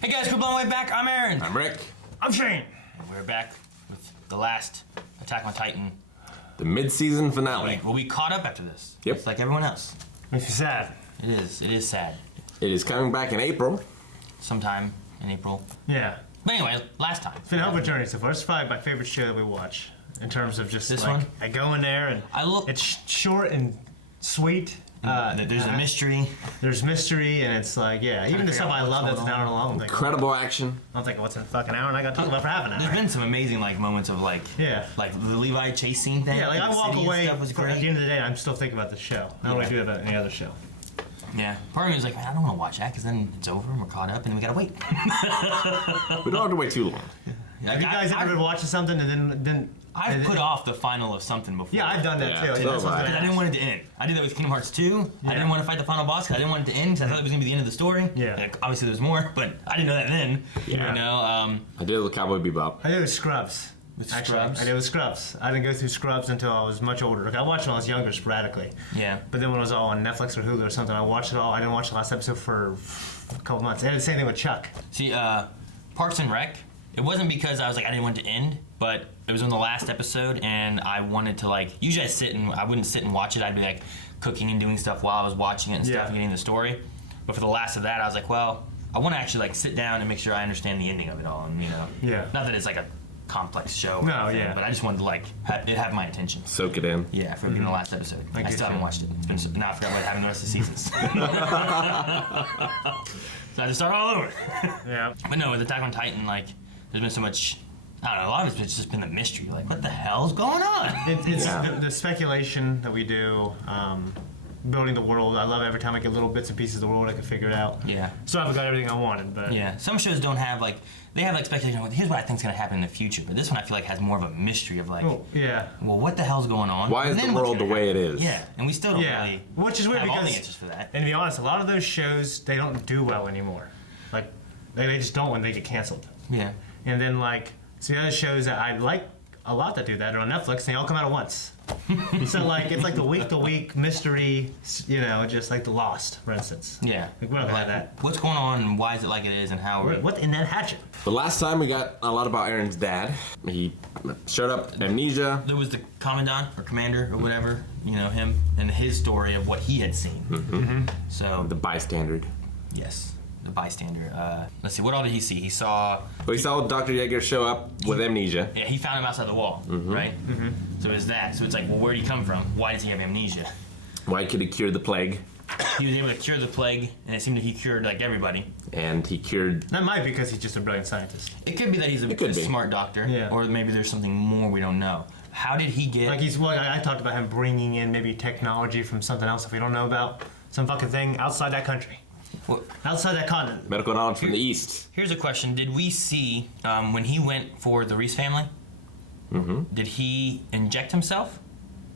Hey guys, we're blown way back. I'm Aaron. I'm Rick. I'm Shane. And we're back with the last Attack on Titan. The mid-season finale. Well, we caught up after this. Yep. It's like everyone else. Makes me sad. It is. It is sad. It is coming back in April. Sometime in April. Yeah. But anyway, last time. It's been a hell of a journey so far. It's probably my favorite show that we watch in terms of just This like one? I go in there and it's short and sweet. There's a mystery. There's mystery and it's like even the stuff I love that's an hour long. I'm thinking, Incredible action. I'm thinking, what's in a fucking hour? And I got to talk about it for half an hour. There's been some amazing moments of like the Levi chase scene thing. Yeah, like I walk away. Stuff was At the great. end of the day, I'm still thinking about the show. I don't really do about any other show. Yeah. Part of me was like, man, I don't want to watch that because then it's over and we're caught up and we gotta wait. We don't have to wait too long. Have you guys ever been watching something and then I've put off the final of something before. Yeah, I've done that Yeah, too. so That's what I was have I. gonna I didn't ask. want it to end. I did that with Kingdom Hearts 2. I didn't want to fight the final boss because I didn't want it to end because I thought it was going to be the end of the story. Yeah. Like, obviously there's more, but I didn't know that then. Yeah. You know, I did it with Cowboy Bebop. I did it with Scrubs. With Actually, Scrubs? I did it with Scrubs. I didn't go through Scrubs until I was much older. Like I watched it when I was younger sporadically. yeah. But then when it was all on Netflix or Hulu or something, I watched it all. I didn't watch the last episode for a couple months. I did the same thing with Chuck. See, Parks and Rec, it wasn't because I was like, I didn't want it to end, but it was on the last episode and I wanted to usually I wouldn't sit and watch it. I'd be like cooking and doing stuff while I was watching it and stuff and getting the story. But for the last of that, I was like, well, I want to actually sit down and make sure I understand the ending of it all. And, not that it's like a complex show or anything, but I just wanted to have my attention. Soak it in. Yeah, for being the last episode. I still haven't watched it. It's been now I forgot what happened the rest of the seasons. So I had to start all over. Yeah. But no, with Attack on Titan, there's been so much. I don't know. A lot of it's just been the mystery. What the hell's going on? It's the speculation that we do, building the world. I love every time I get little bits and pieces of the world I can figure it out. Yeah. So I haven't got everything I wanted, but Yeah. Some shows don't have they have speculation. Here's what I think's gonna happen in the future. But this one I feel like has more of a mystery of well, what the hell's going on? Why And is then the what's world the gonna way it happen? is? Yeah, and we still don't yeah, really which is weird have all the because, answers for that. and to be honest, a lot of those shows they don't do well anymore. They just don't when they get canceled. Yeah. And then so the other shows that I like a lot that do that are on Netflix, and they all come out at once. So it's like the week-to-week mystery, just like The Lost, for instance. Yeah. We don't have that. What's going on and why is it like it is and how we're... What in that hatchet? The last time we got a lot about Aaron's dad. He showed up amnesia. There was the commandant or commander or whatever, him, and his story of what he had seen. Mm-hmm. So, The bystander. yes, the bystander. Let's see, what all did he see? He saw... Well, he saw Dr. Yeager show up with amnesia. Yeah, he found him outside the wall, right? Mm-hmm. So it's that. So it's where did he come from? Why does he have amnesia? Why could he cure the plague? He was able to cure the plague, and it seemed that he cured everybody. And he cured... That might be because he's just a brilliant scientist. It could be that he's a smart doctor, Yeah. or maybe there's something more we don't know. How did he get... I talked about him bringing in maybe technology from something else if we don't know about. Some fucking thing outside that country. Well, Outside that continent. medical knowledge from the East. here's a question. Did we see, when he went for the Reese family, did he inject himself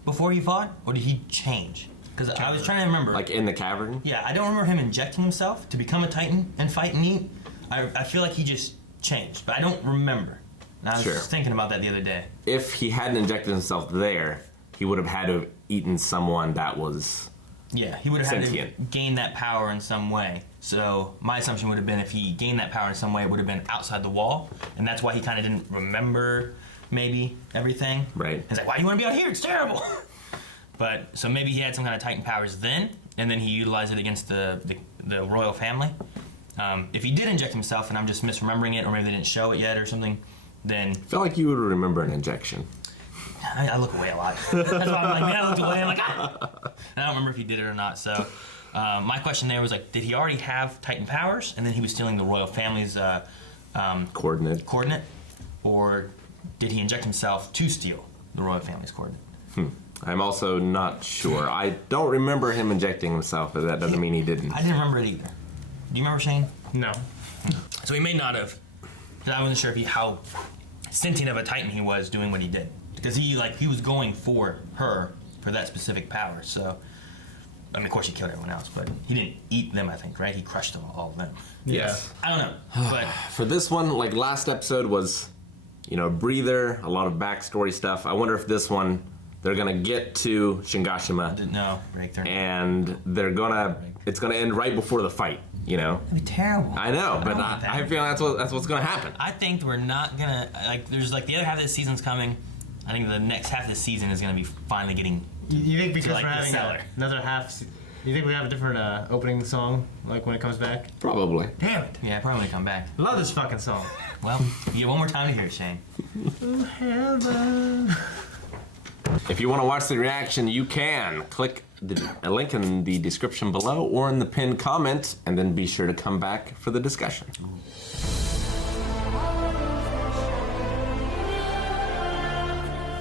before he fought, or did he change? Because I was trying to remember. In the cavern? Yeah, I don't remember him injecting himself to become a Titan and fight and eat. I feel like he just changed, but I don't remember. And I was thinking about that the other day. If he hadn't injected himself there, he would have had to have eaten someone that was... Yeah, he would have had to Sentient. gain that power in some way. So my assumption would have been if he gained that power in some way, it would have been outside the wall, and that's why he kind of didn't remember maybe everything. Right. He's like, why do you want to be out here? It's terrible. But so maybe he had some kind of Titan powers then, and then he utilized it against the royal family. If he did inject himself, and I'm just misremembering it, or maybe they didn't show it yet or something, then I feel like you would remember an injection. I look away a lot. That's why I'm like, man, I looked away. I'm like, ah. And I don't remember if he did it or not. So my question there was did he already have Titan powers, and then he was stealing the royal family's Coordinate. or did he inject himself to steal the royal family's coordinate? I'm also not sure. I don't remember him injecting himself, but that doesn't mean he didn't. I didn't remember it either. Do you remember, Shane? No. So he may not have. 'Cause I wasn't sure how sentient of a Titan he was doing what he did. Because he was going for her for that specific power. So, I mean, of course he killed everyone else, but he didn't eat them, I think, right? He crushed them, all of them. Yes. I don't know, but For this one, last episode was, breather, a lot of backstory stuff. I wonder if this one, they're going to get to Shingashima, no, breakthrough. and it's going to end right before the fight. You know. That'd be terrible. I know, but don't want that. I feel that's what's gonna happen. I think we're not gonna like. There's like the other half of the season's coming. I think the next half of the season is gonna be finally getting. You think because like we're the having cellar. another half? You think we have a different opening song like when it comes back? Probably. Damn it! Yeah, probably come back. Love this fucking song. Well, you get one more time to hear it, Shane. Heaven. If you want to watch the reaction, you can click a link in the description below or in the pinned comment, and then be sure to come back for the discussion.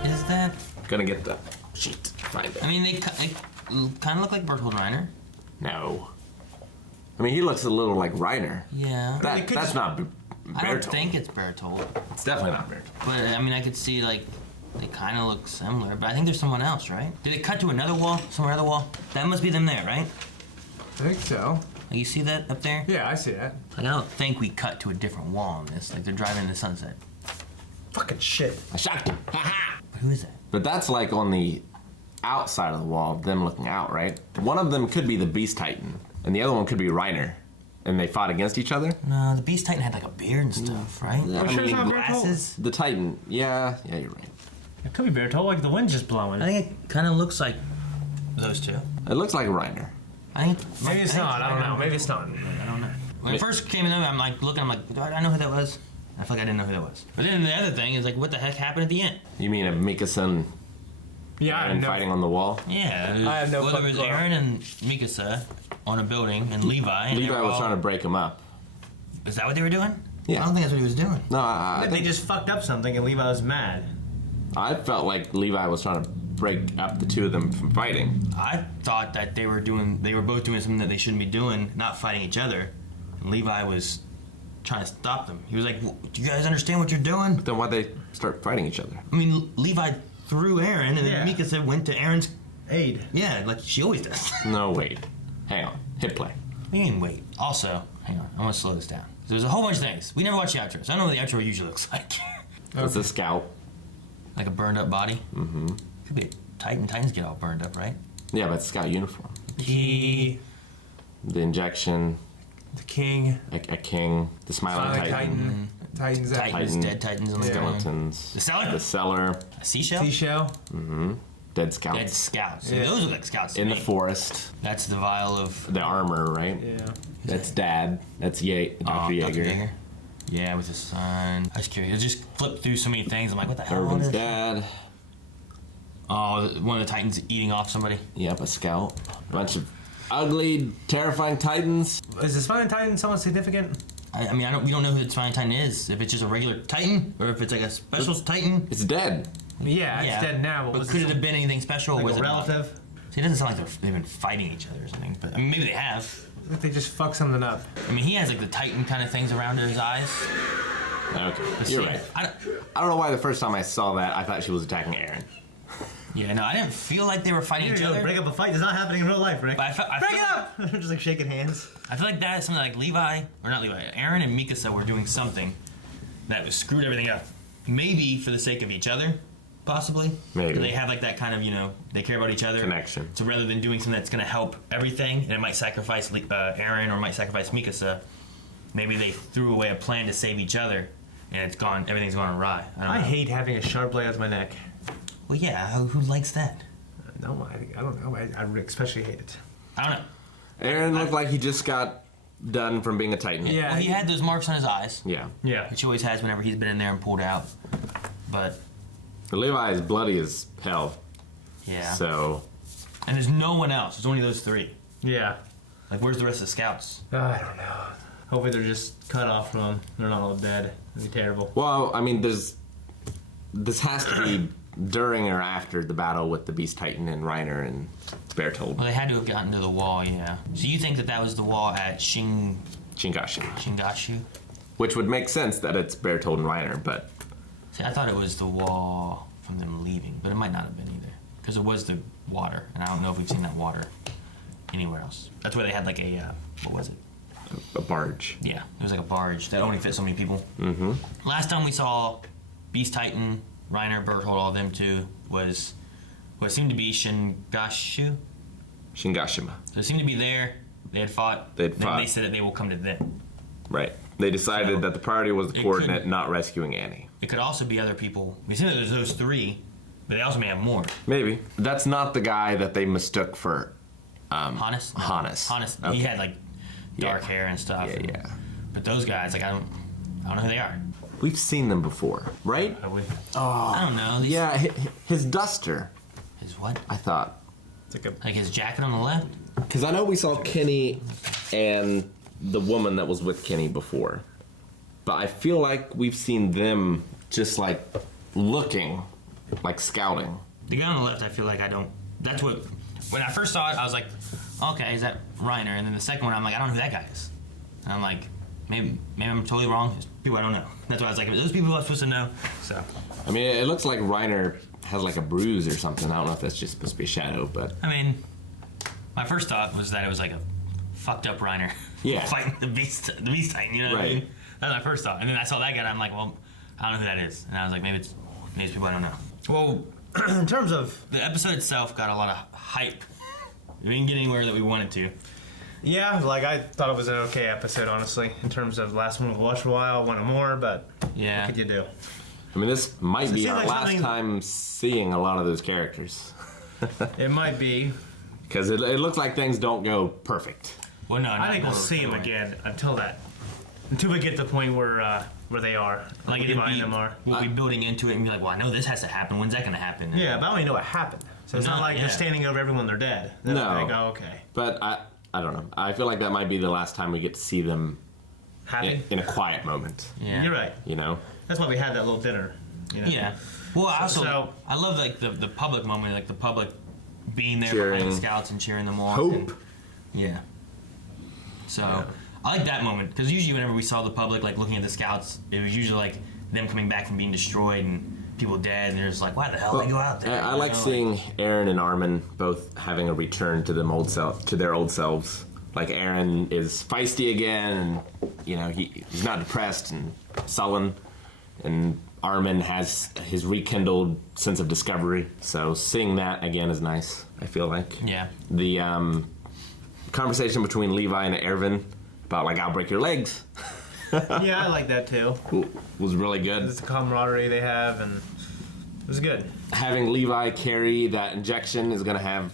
Is that? Gonna get the sheet. Find it. I mean, they kind of look like Bertold Reiner. No. I mean, he looks a little like Reiner. Yeah. That's not I don't Bertold. think it's Bertold, It's definitely not Bertold. but I mean, I could see like they kind of look similar. But I think there's someone else, right? Did it cut to another wall? Somewhere other wall? That must be them there, right? I think so. Like, you see that up there? Yeah, I see that. Like, I don't think we cut to a different wall on this. Like, they're driving in the sunset. Fucking shit. I shocked you. Ha-ha! But who is that? But that's like on the outside of the wall, them looking out, right? One of them could be the Beast Titan, and the other one could be Reiner. And they fought against each other? No, the Beast Titan had like a beard and stuff, right? Yeah, We're I sure it's mean, not Glasses. the Titan, yeah, you're right. It could be Bertold, like the wind's just blowing. I think it kind of looks like those two. It looks like Reiner. I think Maybe it's not. I don't know. Maybe it's not. I don't know. When it first came in, I'm like looking. I'm like, do I know who that was? I feel like I didn't know who that was. But then the other thing is like, what the heck happened at the end? You mean a Mikasa Yeah, and fighting on the wall? Yeah, I have no well, there was fucking clue. Aaron and Mikasa on a building, and Levi. And Levi was trying to break him up. Is that what they were doing? Yeah. I don't think that's what he was doing. No, I They think just fucked up something and Levi was mad. I felt like Levi was trying to break up the two of them from fighting. I thought that they were both doing something that they shouldn't be doing, not fighting each other. And Levi was trying to stop them. He was like, "Do you guys understand what you're doing?" Then why'd they start fighting each other? I mean, Levi threw Aaron, and then Yeah. Mikasa went to Aaron's. Aid. Yeah, like she always does. No, wait. Hang on. Hit play. We can wait. Also, hang on, I want to slow this down. There's a whole bunch of things. We never watch the outro, so I don't know what the outro usually looks like. It's a scout. Like a burned up body. Mm-hmm. Could be a Titan. Titans get all burned up, right? Yeah, but it's scout uniform. He, The injection, the king, a king, the smiling Sonic titan, Titan, Titans, Titans, Titan. dead Titans on the ground. skeletons, The cellar? the cellar, A seashell? seashell. dead scouts Dead scouts. So Yeah. those look like scouts to in me. the forest, That's the vial of the armor, right? Yeah. That's Dad. That's Dr. Dr. Yeager. Yeager. Yeah, with his son. I was curious. I just flipped through so many things. I'm like, what the hell? Irvin's dad. Oh, one of the Titans eating off somebody. Yep, a scout. Bunch of ugly, terrifying titans. Is the Spine Titan somewhat significant? I mean, we don't know who the Spine Titan is. If it's just a regular Titan, or if it's like a special Titan. It's dead. Yeah, it's dead now. But was could it it have been anything special? like or was a it not? relative? See, it doesn't sound like they've been fighting each other or something. But I mean, maybe they have. Like they just fucked something up. I mean, he has like the Titan kind of things around his eyes. Okay, But you're see, right. I I don't know why the first time I saw that, I thought she was attacking Aaron. yeah, no, I didn't feel like they were fighting Here each you go, other. break up a fight. It's not happening in real life, Rick. But I feel Break it up! They're just like shaking hands. I feel like that is something like Levi, or not Levi, Aaron and Mikasa were doing something that screwed everything up. Maybe for the sake of each other, possibly. Maybe. They have like that kind of, they care about each other. Connection. So rather than doing something that's going to help everything, and it might sacrifice Aaron or might sacrifice Mikasa, maybe they threw away a plan to save each other, and everything's gone awry. I don't I know. hate having a sharp blade on my neck. Well, yeah, who likes that? No, I don't know. I especially hate it. I don't know. Aaron looked like he just got done from being a titan. Yeah. Well, he had those marks on his eyes, Yeah. Yeah. which he always has whenever he's been in there and pulled out. But, Levi is bloody as hell. yeah. So, And there's no one else. There's only those three. Yeah. Like, where's the rest of the scouts? I don't know. Hopefully they're just cut off from them. They're not all dead. It'd be terrible. well, I mean, this has to be during or after the battle with the Beast Titan and Reiner and Bertold. Well, they had to have gotten to the wall, yeah. So you think that was the wall at Shingashi. Shingashu? Which would make sense that it's Bertold and Reiner, but See, I thought it was the wall from them leaving, but it might not have been either. Because it was the water, and I don't know if we've seen that water anywhere else. That's where they had like a, what was it? a barge. Yeah, it was like a barge that only fit so many people. Mm-hmm. Last time we saw Beast Titan, Reiner, Berthold, all of them too, was what seemed to be Shingashu. Shingashima. So it seemed to be there. They had fought. They'd fought. They said that they will come to them. Right. They decided So, that the priority was the it coordinate, could- not rescuing Annie. It could also be other people. We said that there's those three, but they also may have more. Maybe. That's not the guy that they mistook for Hannes? No. Hannes. Hannes. Okay. He had like dark Yeah. hair and stuff. Yeah, and- yeah. But those guys, like I don't know who they are. We've seen them before, right? Have we? I don't know. These, Yeah, his duster, His what? I thought. It's like a, Like his jacket on the left? Because I know we saw Kenny and the woman that was with Kenny before. But I feel like we've seen them just like looking, like scouting. The guy on the left, I feel like I don't. That's what. When I first saw it, I was like, okay, is that Reiner? And then the second one, I'm like, I don't know who that guy is. And I'm like, maybe I'm totally wrong. There's people I don't know. That's why I was like, those people I'm supposed to know. So, I mean, it looks like Reiner has like a bruise or something. I don't know if that's just supposed to be a shadow, but I mean, my first thought was that it was like a fucked up Reiner. Yeah. Fighting the beast titan, you know what I Right. mean? That's my first thought. And then I saw that guy, and I'm like, well, I don't know who that is. And I was like, maybe it's people I don't know. well, in terms of The episode itself got a lot of hype. We didn't get anywhere that we wanted to. yeah, like I thought it was an okay episode, honestly. In terms of last one we watched for a while, wanted more, but Yeah. what could you do? I mean, this might So it be seems our like last something- time seeing a lot of those characters. It might be. Because it looks like things don't go perfect. Well, no, I think we'll see them again until we get to the point where they are, Like like it'd divine be, them are. we'll be building into it and be like, well, I know this has to happen. When's that going to happen? Yeah, but I only know what happened. So it's No, not like yeah. they're standing over everyone, they're dead. They're No. like, oh, okay. But I don't know. I feel like that might be the last time we get to see them Happy? in a quiet moment. Yeah. You're right. You know? That's why we had that little dinner. You know? Yeah. Well, I also So- I love like the public moment, like the public being there Cheering. behind the scouts and cheering them on. Hope. And, yeah. So I like that moment because usually whenever we saw the public like looking at the scouts, it was usually like them coming back from being destroyed and people dead, and they're just like, why the hell they go out there? I You like know, seeing Aaron and Armin both having a return to their old selves. Like Aaron is feisty again, and you know he's not depressed and sullen, and Armin has his rekindled sense of discovery. So seeing that again is nice. I feel like Yeah. the conversation between Levi and Erwin about like I'll break your legs Yeah, I like that too. was really good. It's the camaraderie they have, and it was good. Having Levi carry that injection is going to have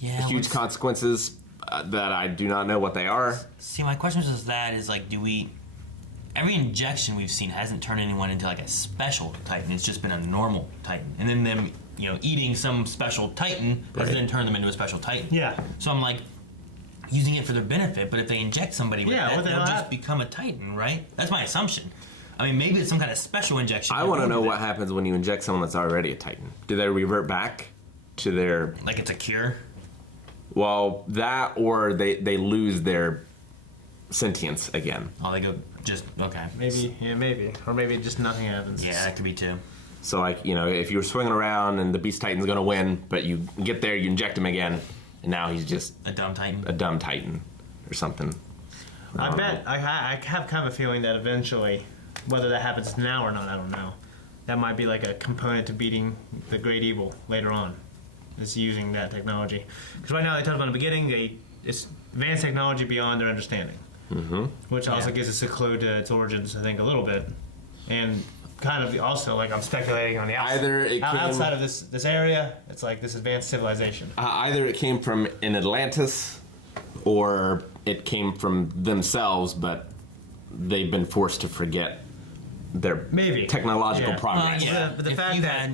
Yeah. huge what's- consequences that I do not know what they are. See, my question is that is like, every injection we've seen hasn't turned anyone into like a special Titan. It's just been a normal Titan, and then them, eating some special Titan has Right. then turned them into a special Titan. Yeah. So I'm like, using it for their benefit, but if they inject somebody with Yeah, that, what the they'll hell just happened? become a Titan, right? That's my assumption. I mean, maybe it's some kind of special injection. I want to know what happens when you inject someone that's already a Titan. Do they revert back to their Like it's a cure. that, or they lose their sentience again? Oh, they go just okay. Maybe, or maybe just nothing happens. Yeah, that could be too. So like if you're swinging around and the Beast Titan's gonna win, but you get there, you inject him again, and now he's just A dumb Titan. a dumb Titan or something. I bet I have kind of a feeling that eventually, whether that happens now or not, I don't know. That might be like a component to beating the great evil later on. Is using that technology, because right now they talked about in the beginning, it's advanced technology beyond their understanding, which also Yeah. gives us a clue to its origins, I think, a little bit, and kind of also like I'm speculating on the outside. Either it came- outside of this area, it's like this advanced civilization. Either it came from in Atlantis, or it came from themselves, but they've been forced to forget their Maybe. technological Yeah. progress. Yeah, But the if fact you that-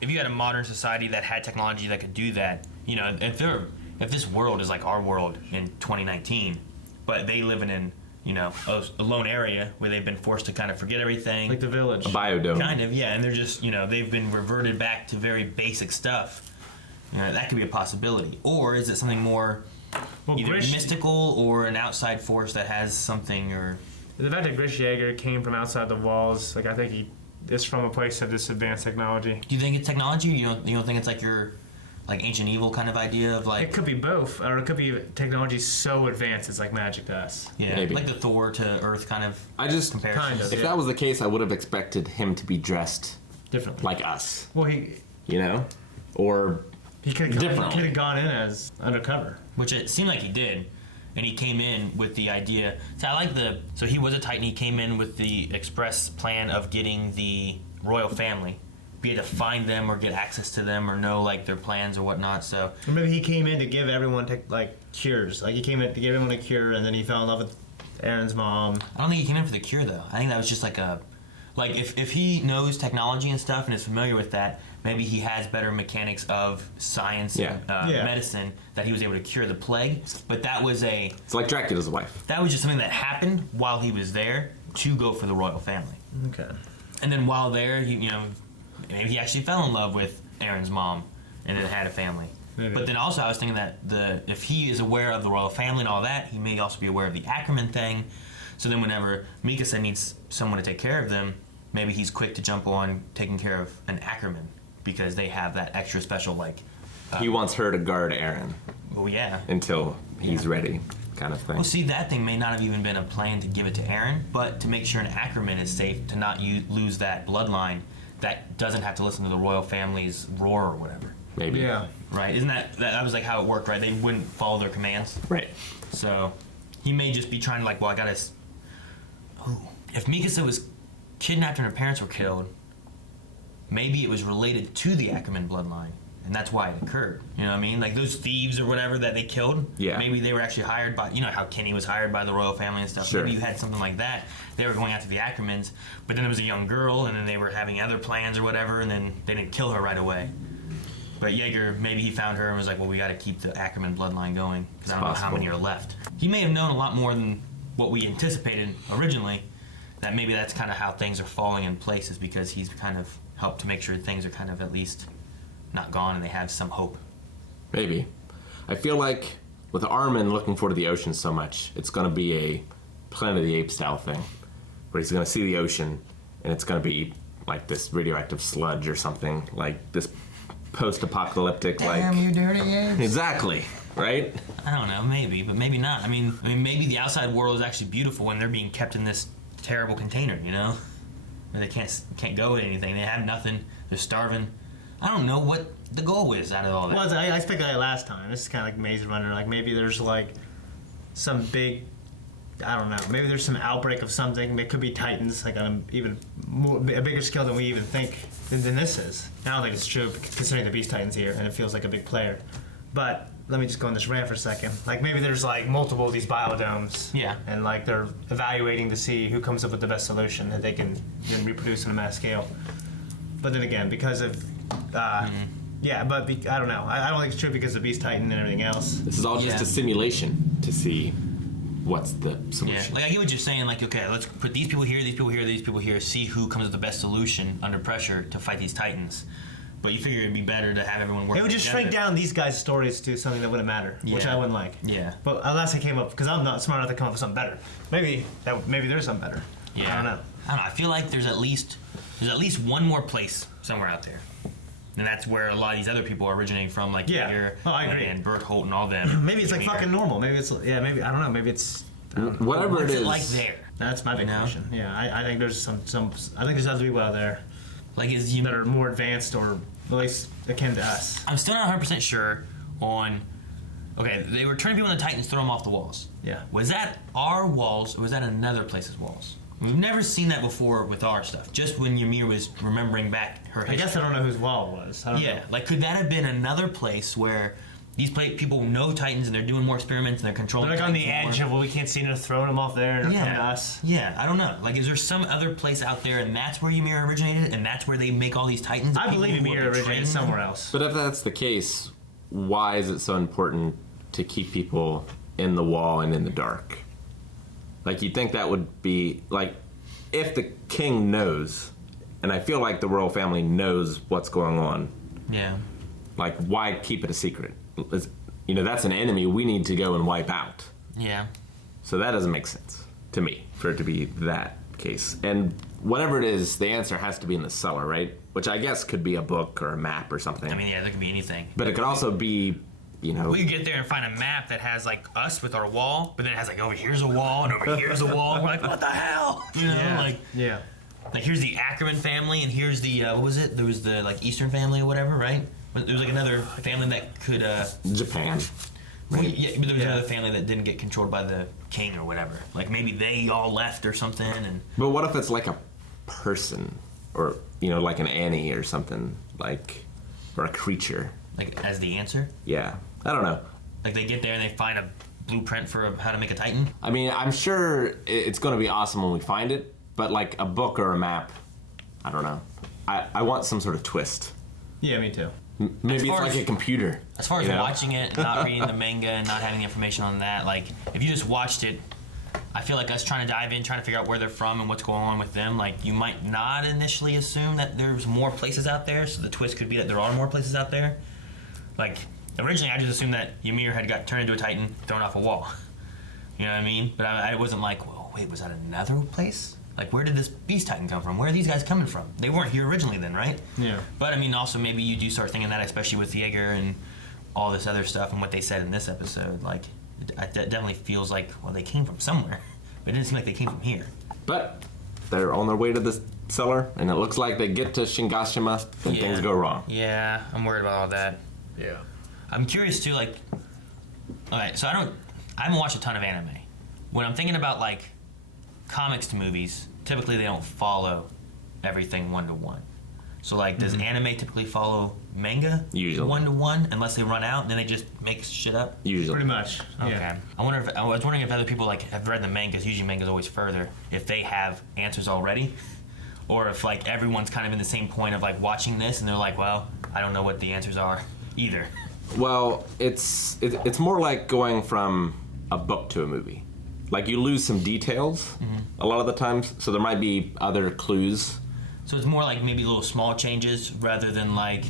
if you had a modern society that had technology that could do that, if this world is like our world in 2019, but they live in a lone area where they've been forced to kind of forget everything, Like the village. Biodome. kind of, yeah, and they're just they've been reverted back to very basic stuff. That could be a possibility, or is it something more Well, either Grish- mystical or an outside force that has something or. The fact that Grish Jaeger came from outside the walls, like I think he is from a place of this advanced technology. Do you think it's technology? You don't think it's like your like ancient evil kind of idea of like It could be both, or it could be technology so advanced it's like magic to us. yeah, Maybe. like the Thor to Earth kind of I just comparison. Kind of. if Yeah. that was the case, I would have expected him to be dressed Differently. like us, Well, or he could Differently. have gone in as undercover. Which it seemed like he did. and he came in with the idea. So he was a Titan. He came in with the express plan of getting the royal family, be able to find them or get access to them or know like their plans or whatnot. So Or maybe he came in to give everyone cures. Like he came in to give everyone a cure, and then he fell in love with Aaron's mom. I don't think he came in for the cure though. I think that was just like if he knows technology and stuff and is familiar with that, maybe he has better mechanics of science and medicine that he was able to cure the plague. But that was It's like Dracula's wife. that was just something that happened while he was there to go for the royal family. Okay. And then while there, maybe he actually fell in love with Aaron's mom and then had a family. Maybe. But then also I was thinking that if he is aware of the royal family and all that, he may also be aware of the Ackerman thing. So then whenever Mikasa needs someone to take care of them, maybe he's quick to jump on taking care of an Ackerman because they have that extra special He wants her to guard Aaron oh yeah. until he's ready, kind of thing. Well, see, that thing may not have even been a plan to give it to Aaron, but to make sure an Ackerman is safe, to not lose that bloodline that doesn't have to listen to the royal family's roar or whatever. Maybe. Yeah. Right? Isn't that was like how it worked, right? They wouldn't follow their commands. Right. So he may just be trying to well, I gotta. If Mikasa was kidnapped and her parents were killed, maybe it was related to the Ackerman bloodline, and that's why it occurred. You know what I mean? Like those thieves or whatever that they killed. Yeah. Maybe they were actually hired by. You know how Kenny was hired by the royal family and stuff. Sure. Maybe you had something like that. They were going after the Ackermans, but then it was a young girl, and then they were having other plans or whatever, and then they didn't kill her right away. But Jaeger, maybe he found her and was like, well, we got to keep the Ackerman bloodline going because I don't know how many are left. He may have known a lot more than what we anticipated originally, that maybe that's kind of how things are falling in place, is because he's kind of helped to make sure things are kind of at least not gone and they have some hope. Maybe. I feel like with Armin looking forward to the ocean so much, it's going to be a Planet of the Apes style thing, where he's going to see the ocean and it's going to be like this radioactive sludge or something, like this post-apocalyptic, you dirty apes. Exactly, right? I don't know, maybe, but maybe not. I mean, maybe the outside world is actually beautiful when they're being kept in this terrible container, you know? Where they can't go with anything. They have nothing. They're starving. I don't know what the goal is out of all that. Well, I speculated last time. This is kind of like Maze Runner. Like maybe there's some big, I don't know. Maybe there's some outbreak of something. It could be Titans, like on a bigger scale than we even think than this is. I don't think it's true considering the Beast Titan's here and it feels like a big player. But let me just go on this rant for a second. Like maybe there's multiple of these biodomes. Yeah. And they're evaluating to see who comes up with the best solution that they can reproduce on a mass scale. But then again, because of yeah, but I don't know. I don't think it's true because of Beast Titan and everything else. This is all just a simulation to see what's the solution. Yeah, I get what you're saying. Okay, let's put these people here, these people here, these people here, see who comes with the best solution under pressure to fight these Titans. But you figure it'd be better to have everyone work. It would just shrink down these guys' stories to something that wouldn't matter, which I wouldn't like. Yeah. But unless I came up, because I'm not smart enough to come up with something better. Maybe there's something better. Yeah. I don't know. I feel like there's at least one more place somewhere out there. And that's where a lot of these other people are originating from, like Jaeger I agree. and Bertholdt and all them. Maybe it's fucking normal. Maybe it's maybe I don't know. Maybe it's Whatever What's it is. like there? that's my big question. Yeah, I think there's some I think there's other people out there Like that are more advanced or at least akin to us. I'm still not 100% sure on. Okay, they were turning people into Titans, throw them off the walls. Yeah. Was that our walls or was that another place's walls? We've never seen that before with our stuff. Just when Ymir was remembering back her history. I guess I don't know whose wall it was. I don't know. Like could that have been another place where these people know Titans and they're doing more experiments and they're controlling. They're on the Titans edge of we can't see them, throwing them off there and they're coming to us. Yeah, I don't know. Like, is there some other place out there and that's where Ymir originated and that's where they make all these Titans? I believe People who Ymir are betraying originated them? somewhere else. But if that's the case, why is it so important to keep people in the wall and in the dark? Like, you'd think that would be, like, if the king knows, and I feel like the royal family knows what's going on, Yeah. like, why keep it a secret? That's an enemy we need to go and wipe out. Yeah. So that doesn't make sense to me for it to be that case. And whatever it is, the answer has to be in the cellar, right? Which I guess could be a book or a map or something. I mean, yeah, there could be anything. But it could also be, We could get there and find a map that has, like, us with our wall, but then it has, like, over here's a wall and over here's a wall. We're like, what the hell? Yeah. Like, here's the Ackerman family and here's the, what was it? There was the, like, Eastern family or whatever, right? There was, like, another family that could, Japan. Well, right? yeah, but there was another family that didn't get controlled by the king or whatever. Like maybe they all left or something. And But what if it's like a person, or like an Annie or something, like, or a creature? like as the answer, Yeah, I don't know. like they get there and they find a blueprint for how to make a Titan. I mean, I'm sure it's going to be awesome when we find it, but like a book or a map, I don't know. I want some sort of twist. Yeah, me too. Maybe As it's far like as- a computer. As far as you know? watching it, and not reading the manga, and not having the information on that, like if you just watched it, I feel like us trying to dive in, trying to figure out where they're from and what's going on with them, like you might not initially assume that there's more places out there. So the twist could be that there are more places out there. Like originally, I just assumed that Ymir had got turned into a Titan, thrown off a wall. You know what I mean? But I wasn't like, well, wait, was that another place? Like, where did this Beast Titan come from? Where are these guys coming from? They weren't here originally then, right? Yeah. But, I mean, also maybe you do start thinking that, especially with Jaeger and all this other stuff and what they said in this episode. Like, it definitely feels like, well, they came from somewhere. But it didn't seem like they came from here. But they're on their way to the cellar, and it looks like they get to Shingashima, and Yeah. things go wrong. Yeah, I'm worried about all that. Yeah. I'm curious, too, like... Okay, so I haven't watched a ton of anime. When I'm thinking about, like, comics to movies, typically they don't follow everything one-to-one. So, like, does anime typically follow manga? Usually. One-to-one, unless they run out, and then they just make shit up? Usually. Pretty much. Okay. Yeah. I was wondering if other people, like, have read the mangas, usually manga's always further, if they have answers already, or if, like, everyone's kind of in the same point of, like, watching this, and they're like, well, I don't know what the answers are either. Well, it's more like going from a book to a movie. Like, you lose some details a lot of the times, so there might be other clues. So it's more like maybe little small changes rather than like,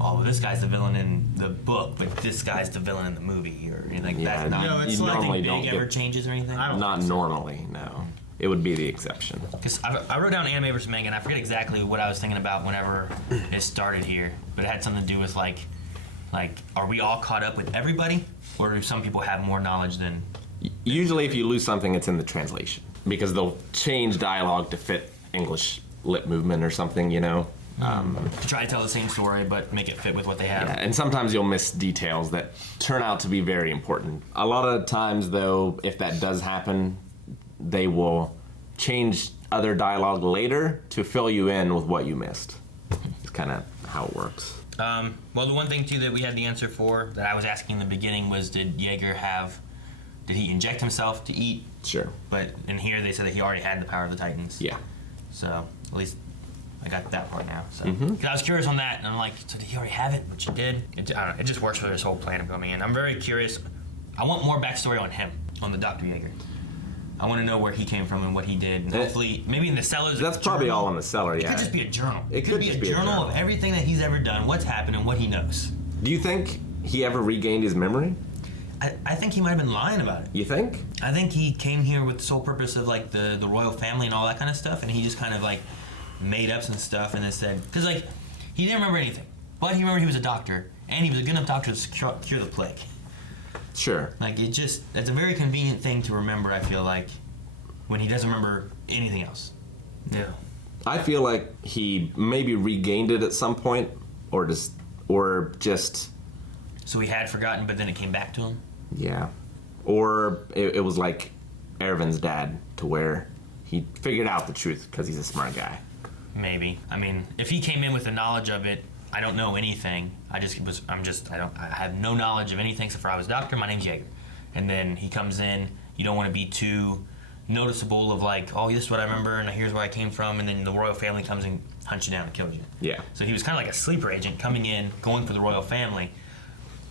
oh, well, this guy's the villain in the book, but this guy's the villain in the movie, or anything like Yeah, that. Not, No, it's you like normally nothing don't big ever get, changes or anything. I don't not think so. normally, no. It would be the exception. Because I wrote down anime versus manga, and I forget exactly what I was thinking about whenever it started here, but it had something to do with like, are we all caught up with everybody, or do some people have more knowledge than? Usually if you lose something, it's in the translation, because they'll change dialogue to fit English lip movement or something, To try to tell the same story, but make it fit with what they have. Yeah, and sometimes you'll miss details that turn out to be very important. A lot of times, though, if that does happen, they will change other dialogue later to fill you in with what you missed. It's kind of how it works. Well, the one thing too that we had the answer for that I was asking in the beginning was, did he inject himself to eat? Sure. But in here they said that he already had the power of the Titans. Yeah. So at least I got that part now. So Mm-hmm. 'cause I was curious on that, and I'm like, so did he already have it? Which he did. I don't know. It just works for this whole plan of coming in. I'm very curious. I want more backstory on him, on the Dr. Jaeger. I want to know where he came from and what he did. And hopefully, maybe in the cellars. That's probably journal. all in the cellar, It yeah. could just be a journal. It could could be just a be a journal of journal. everything that he's ever done, what's happened, and what he knows. Do you think he ever regained his memory? I think he might have been lying about it. You think? I think he came here with the sole purpose of like the royal family and all that kind of stuff, and he just kind of like made up some stuff and then said, because like he didn't remember anything, but he remembered he was a doctor and he was a good enough doctor to cure the plague. Sure. Like it's a very convenient thing to remember. I feel like when he doesn't remember anything else. Yeah. I feel like he maybe regained it at some point, or just So he had forgotten, but then it came back to him. yeah, or it was like Ervin's dad, to where he figured out the truth because he's a smart guy. Maybe. I mean, if he came in with the knowledge of it, I don't know anything. I have no knowledge of anything except for I was a doctor. My name's Jaeger. And then he comes in. You don't want to be too noticeable of like, oh, this is what I remember, and here's where I came from. And then the royal family comes and hunts you down and kills you. Yeah. So he was kind of like a sleeper agent coming in, going for the royal family.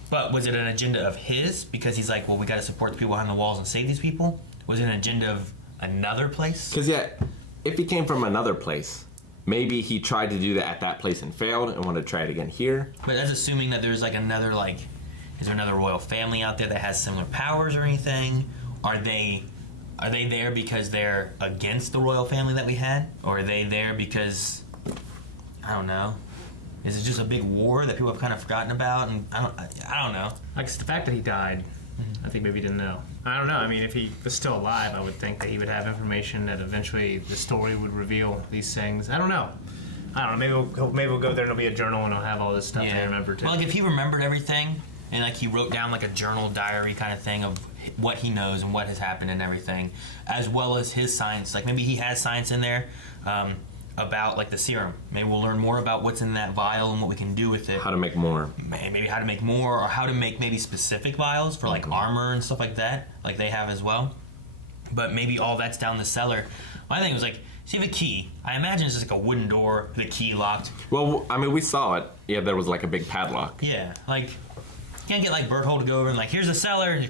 But was it an agenda of his? Because he's like, well, we got to support the people behind the walls and save these people. Was it an agenda of another place? Because if he came from another place, maybe he tried to do that at that place and failed and wanted to try it again here. But that's assuming that there's like another, like, is there another royal family out there that has similar powers or anything? Are they there because they're against the royal family that we had? Or are they there because, I don't know. Is it just a big war that people have kind of forgotten about? And I don't know. I guess the fact that he died, I think maybe he didn't know. I don't know. I mean, if he was still alive, I would think that he would have information that eventually the story would reveal these things. I don't know. Maybe we'll go there and it'll be a journal and I'll have all this stuff I remember too. Well, like if he remembered everything, and like he wrote down like a journal diary kind of thing of what he knows and what has happened and everything, as well as his science. Like maybe he has science in there about like the serum. Maybe we'll learn more about what's in that vial and what we can do with it. How to make more. Maybe how to make more, or how to make maybe specific vials for like armor and stuff like that, like they have as well. But maybe all that's down the cellar. My thing was like, so you have a key. I imagine it's just like a wooden door, the key locked. Well, I mean, we saw it. Yeah, there was like a big padlock. Yeah, like you can't get like Berthold to go over and like, here's the cellar, and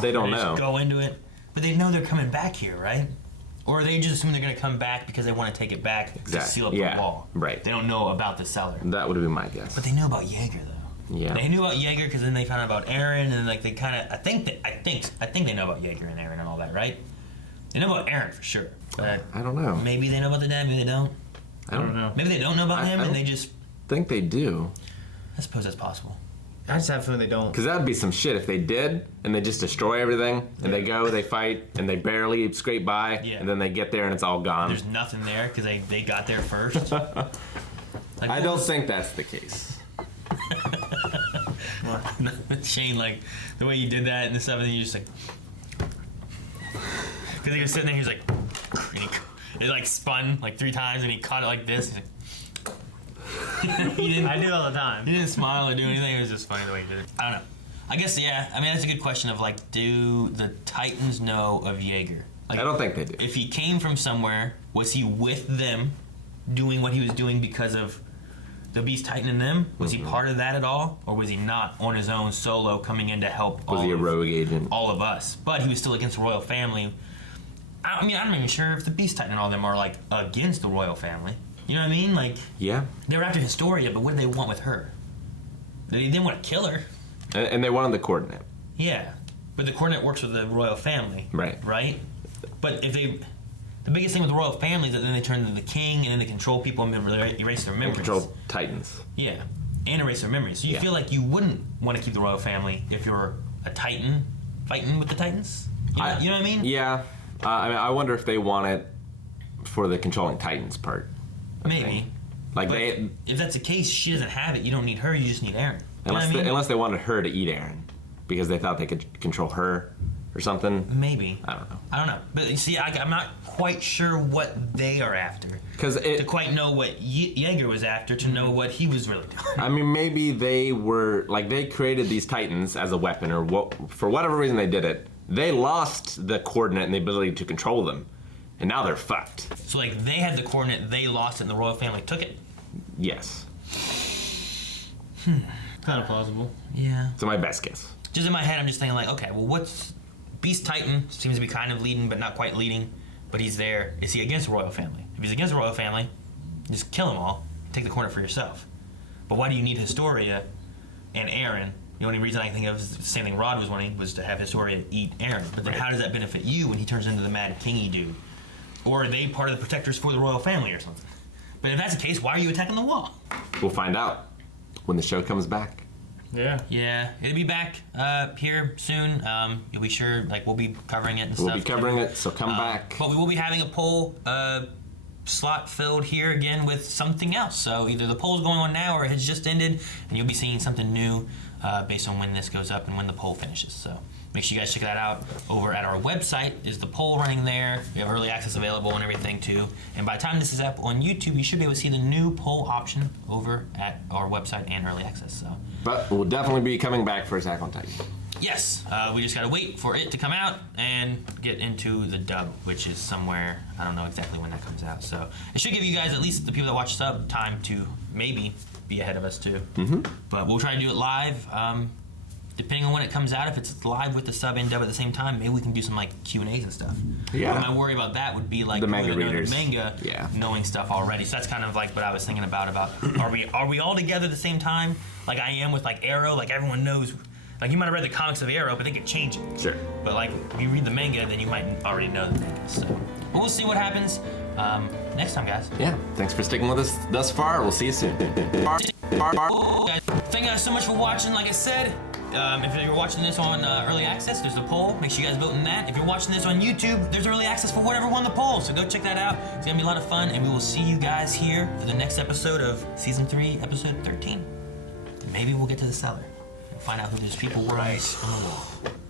They don't just know. go into it. But they know they're coming back here, right? Or are they just assuming they're going to come back because they want to take it back to seal up the wall? Right. They don't know about the cellar. That would be my guess. But they knew about Jaeger, though. Yeah. They knew about Jaeger because then they found out about Aaron, and like they kind of, I think they know about Jaeger and Aaron and all that, right? They know about Aaron for sure. But I don't know. maybe they know about the dad, maybe they don't. I don't know. Maybe they don't know about him, I and don't- they just. think they do. I suppose that's possible. I just have a feeling they don't. Because that would be some shit if they did, and they just destroy everything, and they go, they fight, and they barely scrape by, Yeah. and then they get there and it's all gone. There's nothing there because they got there first. Like, I don't think that's the case. Shane, like the way you did that and the stuff, and then you just like. Because he was sitting there, he was like, and it like spun like 3 times, and he caught it like this. He's like, he didn't. I do it all the time. He didn't smile or do anything. It was just funny the way he did it. I don't know. I guess yeah. I mean, that's a good question. Of like, do the Titans know of Jaeger? Like, I don't think they do. if he came from somewhere, was he with them, doing what he was doing because of the Beast Titan in them? Was he part of that at all, or was he not on his own solo coming in to help? Was he a rogue agent? All of us, but he was still against the royal family. I mean, I'm not even sure if the Beast Titan and all of them are like against the royal family. You know what I mean? Like Yeah. they were after Historia, but what did they want with her? They didn't want to kill her. And they wanted the coordinate. Yeah, but the coordinate works with the royal family. Right. Right. But if they, the biggest thing with the royal family is that then they turn into the king and then they control people and erase their And memories. control Titans. Yeah, and erase their memories. So you Yeah. feel like you wouldn't want to keep the royal family if you're a Titan fighting with the Titans. You know what I mean? Yeah. I mean, I wonder if they want it for the controlling Titans part. Maybe. Like But they, if that's the case, she doesn't have it. You don't need her. You just need Aaron. You know what I mean? unless they wanted her to eat Aaron, because they thought they could control her or something. Maybe. I don't know. I don't know. But you see, I'm not quite sure what they are after. Because To quite know what Jaeger was after, to know what he was really doing. I mean, maybe they were like they created these Titans as a weapon, or for whatever reason they did it. They lost the coordinate and the ability to control them, and now they're fucked. So like they had the coordinate, they lost it, and the royal family took it. Yes. Kind of plausible. Yeah. So my best guess. Just in my head, I'm just thinking like, okay, well, what's Beast Titan seems to be kind of leading, but not quite leading. But he's there. Is he against the royal family? If he's against the royal family, just kill them all. Take the coordinate for yourself. But why do you need Historia and Aaron? The only reason I can think of is the same thing Rod was wanting was to have Historia eat Aaron. But then how does that benefit you when he turns into the mad kingy dude? Or are they part of the protectors for the royal family or something? But if that's the case, why are you attacking the wall? We'll find out when the show comes back. Yeah. Yeah, it'll be back here soon. You'll be sure, like, we'll be covering it and stuff. We'll be covering it, so come back. But we will be having a poll slot filled here again with something else. So either the poll's going on now or it has just ended, and you'll be seeing something new based on when this goes up and when the poll finishes. So make sure you guys check that out. Over at our website is the poll running there. We have early access available and everything too. And by the time this is up on YouTube, you should be able to see the new poll option over at our website and early access. So. But we'll definitely be coming back for Attack on Titan. Yes, we just gotta wait for it to come out and get into the dub, which is somewhere, I don't know exactly when that comes out. So it should give you guys, at least the people that watch sub, time to maybe be ahead of us too. Mm-hmm. But we'll try to do it live. Depending on when it comes out, if it's live with the sub and dub at the same time, maybe we can do some like Q&As and stuff. Yeah. My worry about that would be like The people manga that know readers. the manga Yeah. knowing stuff already. So that's kind of like what I was thinking about are we all together at the same time? Like I am with like Arrow, like everyone knows. Like you might have read the comics of Arrow, but they could change it. Sure. But like if you read the manga, then you might already know the manga. So but we'll see what happens next time, guys. Yeah. Thanks for sticking with us thus far. We'll see you soon. Guys, thank you guys so much for watching. Like I said, if you're watching this on early access, there's the poll. Make sure you guys vote in that. If you're watching this on YouTube, there's early access for whatever won the poll. So go check that out. It's gonna be a lot of fun, and we will see you guys here for the next episode of season 3, episode 13. Maybe we'll get to the cellar. find out who these people were on the wall.